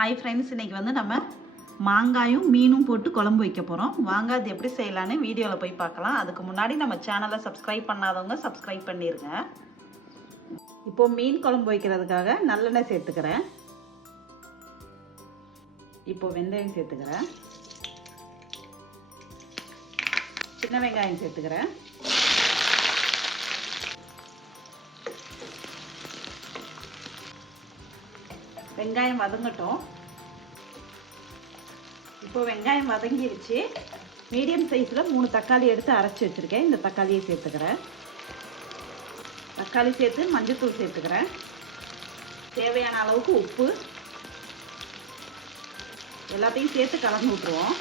Hi friends, இன்றைக்கி வந்து நம்ம மாங்காயும் மீனும் போட்டு குழம்பு வைக்க போகிறோம். வாங்க அது எப்படி செய்யலான்னு வீடியோவில் போய் பார்க்கலாம். அதுக்கு முன்னாடி நம்ம சேனலை சப்ஸ்கிரைப் பண்ணாதவங்க சப்ஸ்கிரைப் பண்ணிடுங்க. இப்போது மீன் குழம்பு வைக்கிறதுக்காக நல்லெண்ணெய் சேர்த்துக்கிறேன். இப்போது வெந்தயம் சேர்த்துக்கிறேன். சின்ன வெங்காயம் சேர்த்துக்கிறேன். வெங்காயம் வதங்கட்டும். இப்போ வெங்காயம் வதங்கிடுச்சு. மீடியம் சைஸில் 3 தக்காளி எடுத்து அரைச்சி வச்சுருக்கேன். இந்த தக்காளியை சேர்த்துக்கிறேன். தக்காளி சேர்த்து மஞ்சள்தூள் சேர்த்துக்கிறேன். தேவையான அளவுக்கு உப்பு எல்லாத்தையும் சேர்த்து கலந்து விட்டுருவோம்.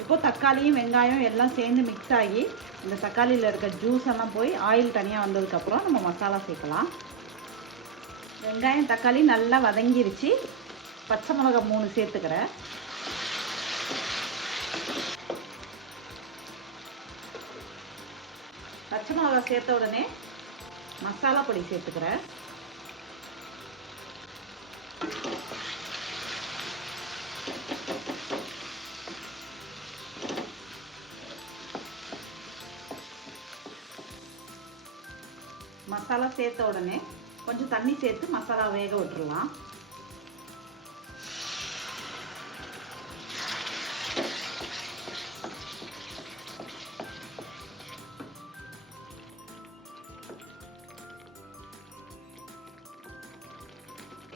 இப்போ தக்காளியும் வெங்காயம் எல்லாம் சேர்ந்து மிக்ஸ் ஆகி இந்த தக்காளியில் இருக்க ஜூஸ் எல்லாம் போய் ஆயில் தனியாக வந்ததுக்கப்புறம் நம்ம மசாலா சேர்க்கலாம். வெங்காயம் தக்காளி நல்லா வதங்கிருச்சு. பச்சை மிளகாய் 3 சேர்த்துக்கிறேன். பச்சை மிளகாய் சேர்த்த உடனே மசாலா பொடி சேர்த்துக்கிறேன். மசாலா சேர்த்த உடனே கொஞ்சம் தண்ணி சேர்த்து மசாலா வேக விட்டுருலாம்.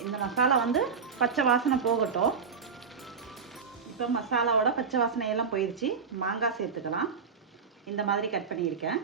இந்த மசாலா வந்து பச்சை வாசனை போகட்டும். இப்போ மசாலாவோட பச்சை வாசனை எல்லாம் போயிடுச்சு. மாங்காய் சேர்த்துக்கலாம். இந்த மாதிரி கட் பண்ணியிருக்கேன்.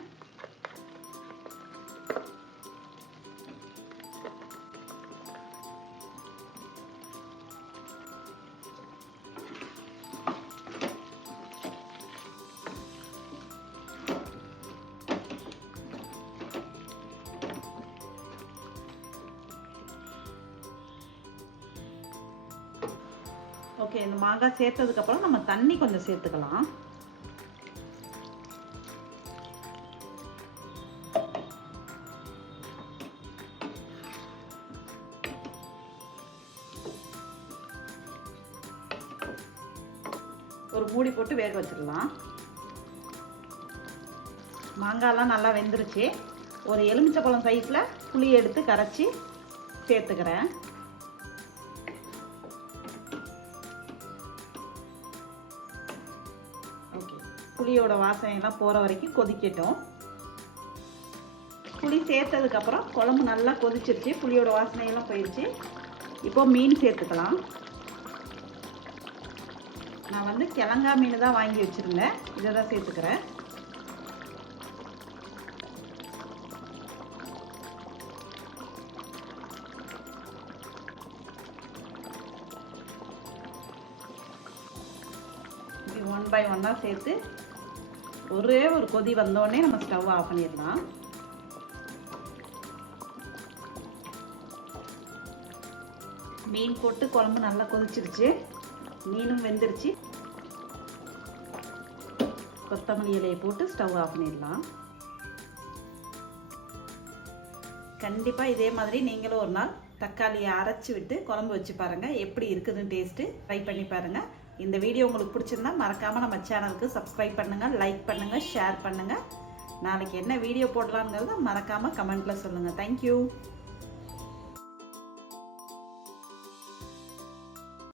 ஓகே, இந்த மாங்காய் சேர்த்ததுக்கப்புறம் நம்ம தண்ணி கொஞ்சம் சேர்த்துக்கலாம். ஒரு மூடி போட்டு வேக வச்சிடலாம். மாங்காய்லாம் நல்லா வெந்துருச்சு. ஒரு எலுமிச்சைப்பழம் சைஸில் புளி எடுத்து கரைச்சி சேர்த்துக்கிறேன். புளியோட வாசனையெல்லாம் போகிற வரைக்கும் கொதிக்கட்டும். புளி சேர்த்ததுக்கப்புறம் குழம்பு நல்லா கொதிச்சிருச்சு. புளியோட வாசனையெல்லாம் போயிடுச்சு. இப்போ மீன் சேர்த்துக்கலாம். நான் வந்து கிழங்கா மீன் தான் வாங்கி வச்சுருந்தேன். இதை தான் சேர்த்துக்கிறேன். இப்படி 1 by 1 சேர்த்து ஒரே ஒரு கொதி வந்தோடனே நம்ம ஸ்டவ் ஆஃப் பண்ணிடலாம். மீன் போட்டு குழம்பு நல்லா கொதிச்சிருச்சு. மீனும் வெந்துருச்சு. கொத்தமல்லி இலையை போட்டு ஸ்டவ் ஆஃப் பண்ணிடலாம். கண்டிப்பாக இதே மாதிரி நீங்களும் ஒரு நாள் தக்காளியை அரைச்சி விட்டு குழம்பு வச்சு பாருங்கள். எப்படி இருக்குதுன்னு டேஸ்ட்டு ட்ரை பண்ணி பாருங்கள். இந்த வீடியோ உங்களுக்கு பிடிச்சிருந்தா மறக்காமல் நம்ம சேனலுக்கு சப்ஸ்கிரைப் பண்ணுங்கள், லைக் பண்ணுங்கள், ஷேர் பண்ணுங்கள். நாளைக்கு என்ன வீடியோ போடலாம்ங்கிறத மறக்காமல் கமெண்ட்டில் சொல்லுங்கள். தேங்க்யூ.